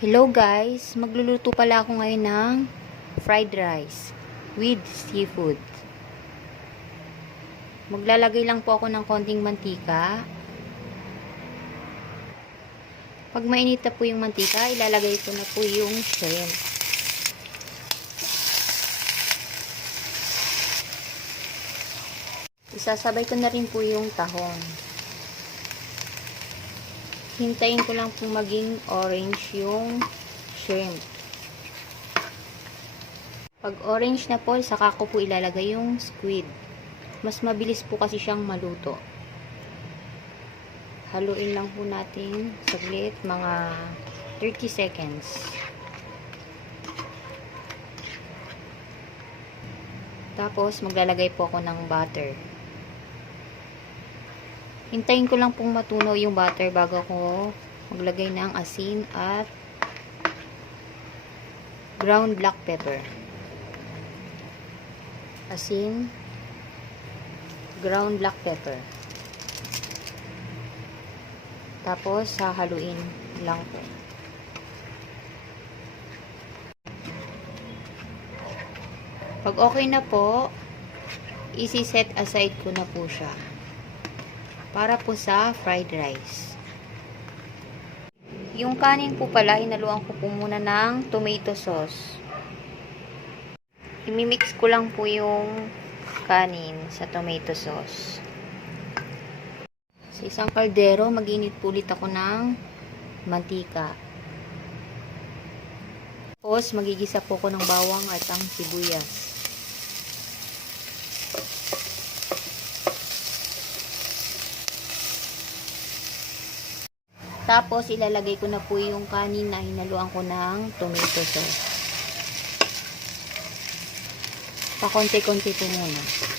Hello guys, magluluto pala ako ngayon ng fried rice with seafood. Maglalagay lang po ako ng konting mantika. Pag mainit na po yung mantika, ilalagay ko na po yung shrimp. Isasabay ko na rin po yung tahong. Hintayin ko lang po maging orange yung shrimp. Pag orange na po, saka ko po ilalagay yung squid. Mas mabilis po kasi siyang maluto. Haluin lang po natin saglit, mga 30 seconds. Tapos, maglalagay po ako ng butter. Hintayin ko lang pong matunaw yung butter bago ako maglagay ng asin at ground black pepper. Asin, ground black pepper. Tapos, hahaluin lang po. Pag okay na po, isi-set aside ko na po siya para po sa fried rice. Yung kanin po pala, hinaluan ko po muna ng tomato sauce. Imimix ko lang po yung kanin sa tomato sauce. Sa isang kaldero, mag-init po ulit ako ng mantika. Tapos, magigisa po ako ng bawang at ang sibuyas. Tapos, ilalagay ko na po yung kanin na hinaluan ko ng tomato sauce. Pa-konti-konti po muna.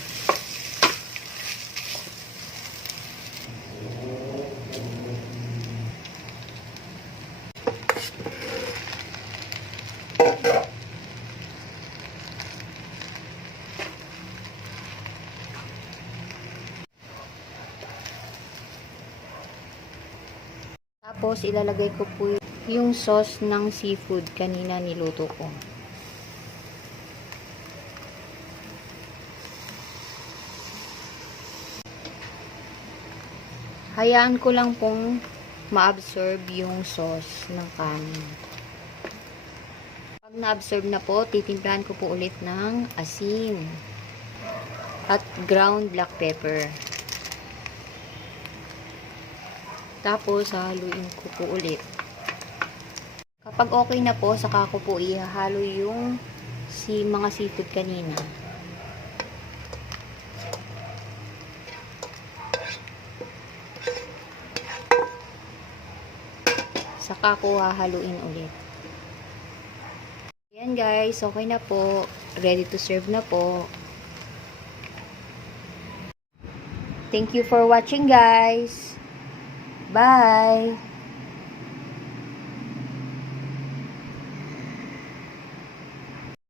Tapos, ilalagay ko po yung sauce ng seafood kanina niluto ko. Hayaan ko lang pong ma-absorb yung sauce ng kanin. Pag na-absorb na po, titimplahan ko po ulit ng asin at ground black pepper. Tapos, haluin ko po ulit. Kapag okay na po, saka ko po ihahalo yung mga seafood kanina. Saka ko hahaluin ulit. Ayan guys, okay na po. Ready to serve na po. Thank you for watching guys. Bye!